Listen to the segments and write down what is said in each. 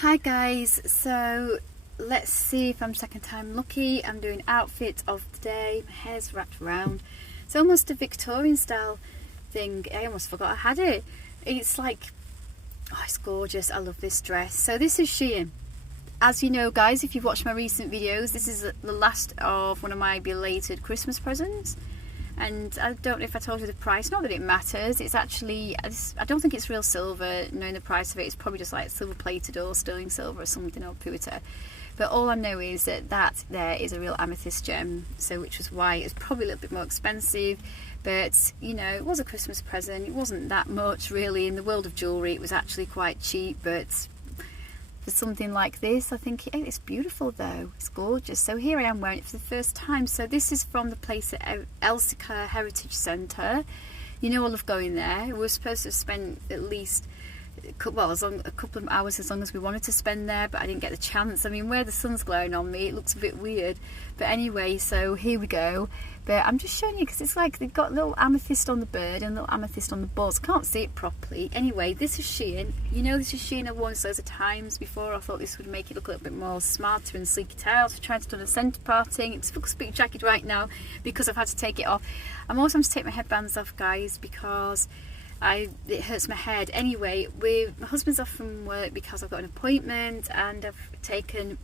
Hi guys, so let's see if I'm second time lucky. I'm doing outfit of the day. My hair's wrapped around. It's almost a Victorian style thing. I almost forgot I had it. It's like, oh, it's gorgeous. I love this dress. So this is Shein. As you know guys, if you've watched my recent videos, this is the last of one of my belated Christmas presents. And I don't know if I told you the price, not that it matters. It's actually, I don't think it's real silver. Knowing the price of it, it's probably just like silver plated or sterling silver or something, or pewter. But all I know is that there is a real amethyst gem, so which was why it's probably a little bit more expensive. But you know, it was a Christmas present. It wasn't that much really. In the world of jewellery, it was actually quite cheap, but for something like this, I think it's beautiful though. It's gorgeous. So here I am wearing it for the first time. So this is from the place at Elsecar Heritage Centre. You know, I love going there. We were supposed to have spent at least a couple of hours, as long as we wanted to spend there, but I didn't get the chance. I mean, where the sun's glowing on me, it looks a bit weird. But anyway, so here we go. But I'm just showing you because it's like they've got a little amethyst on the bird and a little amethyst on the balls. Can't see it properly. Anyway, this is Shein. You know, this is Shein. I've worn this loads of times before. I thought this would make it look a little bit more smarter and sleek it out. I've tried to do a centre parting. It looks a bit jagged right now because I've had to take it off. I'm also having to take my headbands off, guys, because it hurts my head. Anyway, my husband's off from work because I've got an appointment, and I've taken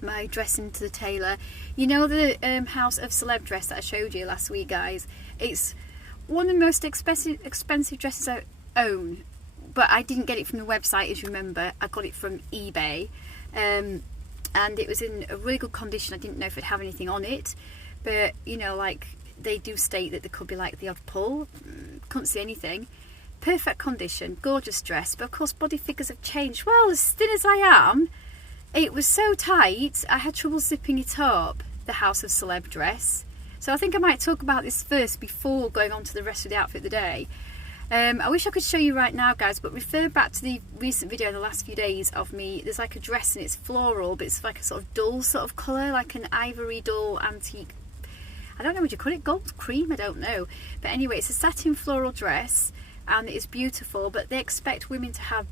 my dress into the tailor. You know the House of Celeb dress that I showed you last week, guys? It's one of the most expensive dresses I own, but I didn't get it from the website, as you remember. I got it from eBay, and it was in a really good condition. I didn't know if it'd have anything on it, but you know, like they do state that there could be like the odd pull. Couldn't see anything. Perfect condition, gorgeous dress, but of course body figures have changed. Well, as thin as I am, it was so tight I had trouble zipping it up, the House of Celeb dress. So I think I might talk about this first before going on to the rest of the outfit of the day. I wish I could show you right now, guys, but refer back to the recent video in the last few days of me. There's like a dress and it's floral, but it's like a sort of dull sort of colour, like an ivory dull antique. I don't know, would you call it gold cream? I don't know. But anyway, it's a satin floral dress and it's beautiful, but they expect women to have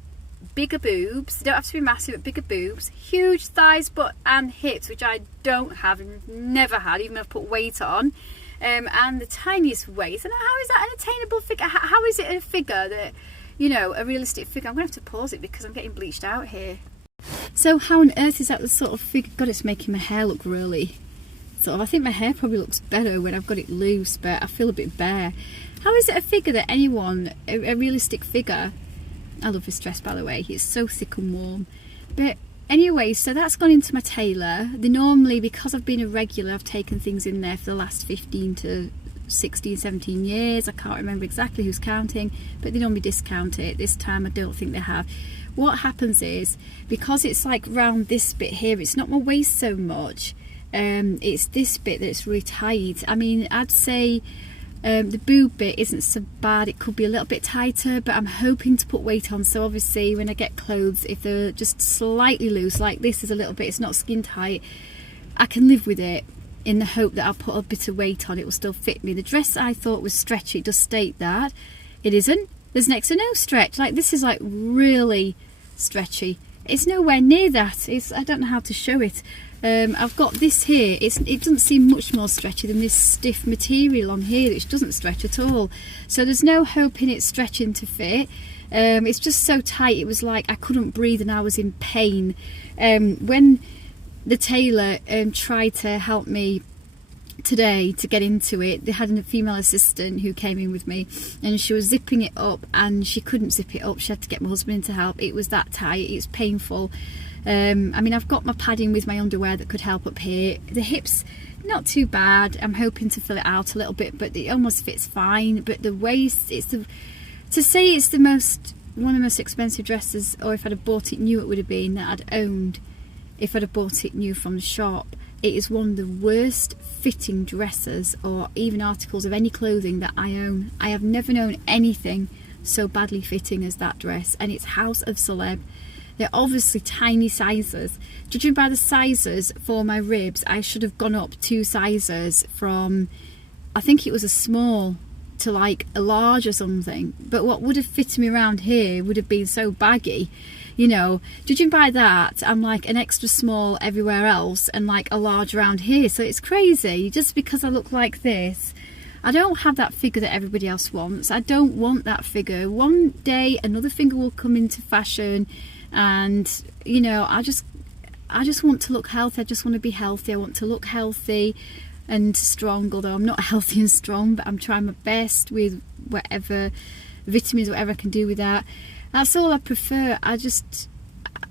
bigger boobs. They don't have to be massive, but bigger boobs, huge thighs, butt and hips, which I don't have and never had, even though I've put weight on, and the tiniest waist. And how is that an attainable figure? How is it a figure that, you know, a realistic figure? I'm going to have to pause it because I'm getting bleached out here. So how on earth is that the sort of figure? God, it's making my hair look really sort of, I think my hair probably looks better when I've got it loose, but I feel a bit bare. How is it a figure that anyone, a realistic figure? I love this dress, by the way. It's so thick and warm. But anyway, so that's gone into my tailor. They normally, because I've been a regular, I've taken things in there for the last 15 to 16, 17 years. I can't remember exactly who's counting, but they normally discount it. This time I don't think they have. What happens is, because it's like round this bit here, it's not my waist so much. It's this bit that's really tight. I mean, I'd say the boob bit isn't so bad. It could be a little bit tighter, but I'm hoping to put weight on. So obviously when I get clothes, if they're just slightly loose, like this is a little bit, it's not skin tight, I can live with it in the hope that I'll put a bit of weight on. It will still fit me. The dress I thought was stretchy, it does state that. It isn't. There's next to no stretch. Like this is like really stretchy. It's nowhere near that. I don't know how to show it. I've got this here. It doesn't seem much more stretchy than this stiff material on here, which doesn't stretch at all. So there's no hope in it stretching to fit. It's just so tight. It was like I couldn't breathe and I was in pain. When the tailor tried to help me today to get into it, they had a female assistant who came in with me, and she was zipping it up and she couldn't zip it up. She had to get my husband in to help. It was that tight. It's painful. I mean, I've got my padding with my underwear that could help up here. The hips, not too bad. I'm hoping to fill it out a little bit, but it almost fits fine. But the waist, to say it's one of the most expensive dresses, or if I'd have bought it new, it would have been that I'd owned. If I'd have bought it new from the shop, it is one of the worst fitting dresses or even articles of any clothing that I own. I have never known anything so badly fitting as that dress, and it's House of Celeb. They're obviously tiny sizes. Judging by the sizes for my ribs, I should have gone up 2 sizes from, I think it was a small to like a large or something. But what would have fitted me around here would have been so baggy. You know, judging by that, I'm like an extra small everywhere else and like a large around here. So it's crazy. Just because I look like this, I don't have that figure that everybody else wants. I don't want that figure. One day another figure will come into fashion, and you know, I just want to look healthy. I just want to be healthy. I want to look healthy and strong, although I'm not healthy and strong, but I'm trying my best with whatever vitamins, whatever I can do with that. That's all I prefer.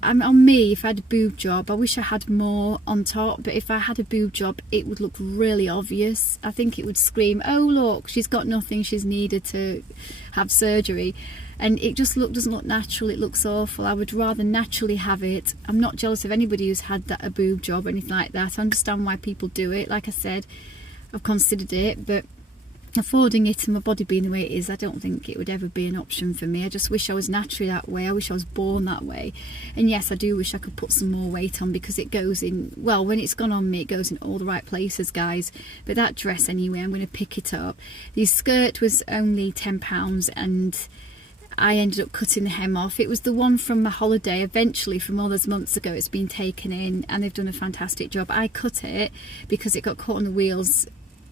I'm on me. If I had a boob job, I wish I had more on top, but if I had a boob job, it would look really obvious. I think it would scream, oh look, she's got nothing, she's needed to have surgery. And it just doesn't look natural. It looks awful. I would rather naturally have it. I'm not jealous of anybody who's had a boob job or anything like that. I understand why people do it. Like I said, I've considered it, but affording it and my body being the way it is, I don't think it would ever be an option for me. I just wish I was naturally that way. I wish I was born that way. And yes, I do wish I could put some more weight on, because it goes in, well, when it's gone on me, it goes in all the right places, guys. But that dress anyway, I'm going to pick it up. The skirt was only £10, and I ended up cutting the hem off. It was the one from my holiday. Eventually, from all those months ago, it's been taken in, and they've done a fantastic job. I cut it because it got caught on the wheels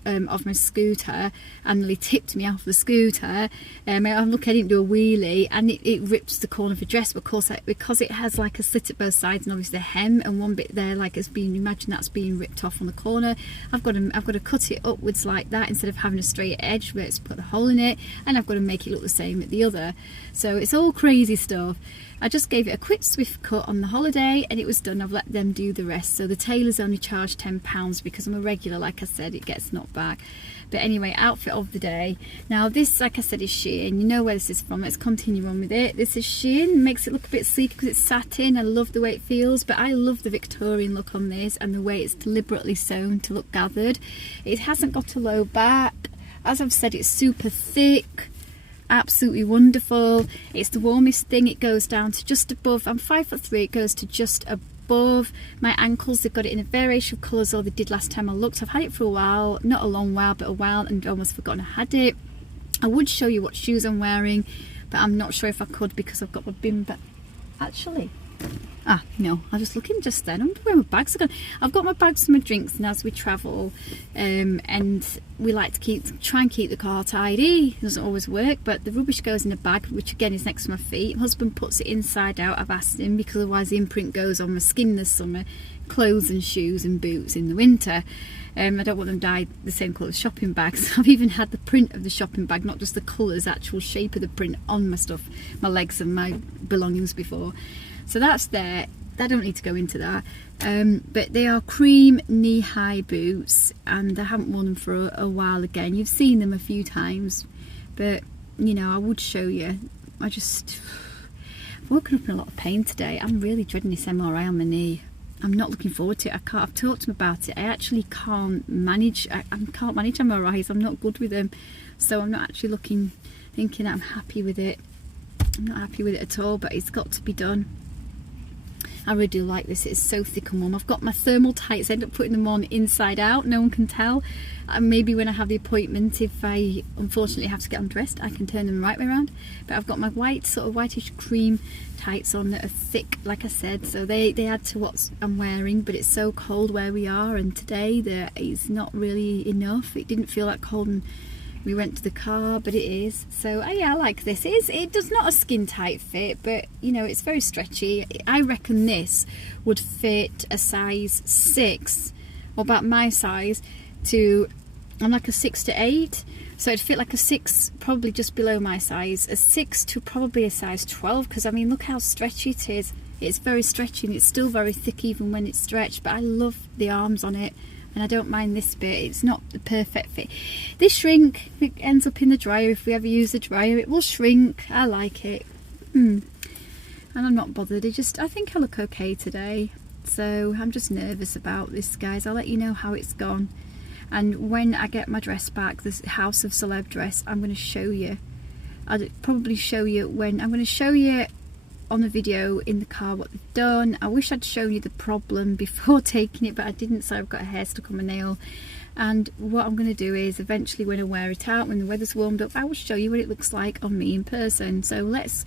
of my scooter and nearly tipped me off the scooter. Look, I didn't do a wheelie, and it ripped the corner of the dress, but of course because it has like a slit at both sides and obviously the hem and one bit there like it's been, imagine that's being ripped off on the corner. I've got to cut it upwards like that instead of having a straight edge where it's put a hole in it, and I've got to make it look the same at the other. So it's all crazy stuff. I just gave it a quick swift cut on the holiday and it was done. I've let them do the rest. So the tailors only charge £10 because I'm a regular, like I said, it gets knocked back. But anyway, outfit of the day. Now this, like I said, is Shein. You know where this is from. Let's continue on with it. This is Shein. Makes it look a bit sleek because it's satin. I love the way it feels, but I love the Victorian look on this and the way it's deliberately sewn to look gathered. It hasn't got a low back. As I've said, it's super thick. Absolutely wonderful. It's the warmest thing. It goes down to just above, I'm 5'3", it goes to just above my ankles. They've got it in a variation of colours, or they did last time I looked. I've had it for a while, not a long while, but a while, and almost forgotten I had it. I would show you what shoes I'm wearing, but I'm not sure if I could because I've got my bin bag. Actually, no, I was just looking just then. I wonder where my bags are gone. I've got my bags for my drinks, and as we travel, and we like to try and keep the car tidy. It doesn't always work, but the rubbish goes in a bag, which again is next to my feet. My husband puts it inside out. I've asked him, because otherwise the imprint goes on my skin this summer, clothes and shoes and boots in the winter. I don't want them dyed the same colour as shopping bags. I've even had the print of the shopping bag, not just the colours, actual shape of the print on my stuff, my legs and my belongings before. So that's there. I don't need to go into that. But they are cream knee-high boots, and I haven't worn them for a while again. You've seen them a few times, but you know, I would show you. I've woken up in a lot of pain today. I'm really dreading this MRI on my knee. I'm not looking forward to it. I've talked to him about it. I actually can't manage. I can't manage MRIs. I'm not good with them, so I'm not actually thinking I'm happy with it. I'm not happy with it at all, but it's got to be done. I really do like this. It's so thick and warm. I've got my thermal tights. I end up putting them on inside out. No one can tell. Maybe when I have the appointment, if I unfortunately have to get undressed, I can turn them the right way around. But I've got my white, sort of whitish cream tights on that are thick, like I said. So they add to what I'm wearing. But it's so cold where we are, and today there is not really enough. It didn't feel that cold and we went to the car, but it is. So yeah, I like this. It does not a skin tight fit, but you know, it's very stretchy. I reckon this would fit a size 6, or about my size, I'm like a 6 to 8, so it'd fit like a 6, probably just below my size, a 6 to probably a size 12, because I mean, look how stretchy it is. It's very stretchy, and it's still very thick even when it's stretched, but I love the arms on it. And I don't mind this bit. It's not the perfect fit. This shrink, it ends up in the dryer. If we ever use the dryer, it will shrink. I like it. And I'm not bothered. I think I look okay today. So I'm just nervous about this, guys. I'll let you know how it's gone. And when I get my dress back, this House of Celeb dress, I'm going to show you. I'll probably show you when I'm going to show you on the video in the car what they've done. I wish I'd shown you the problem before taking it, but I didn't, so I've got a hair stuck on my nail. And what I'm going to do is eventually, when I wear it out, when the weather's warmed up, I will show you what it looks like on me in person. So let's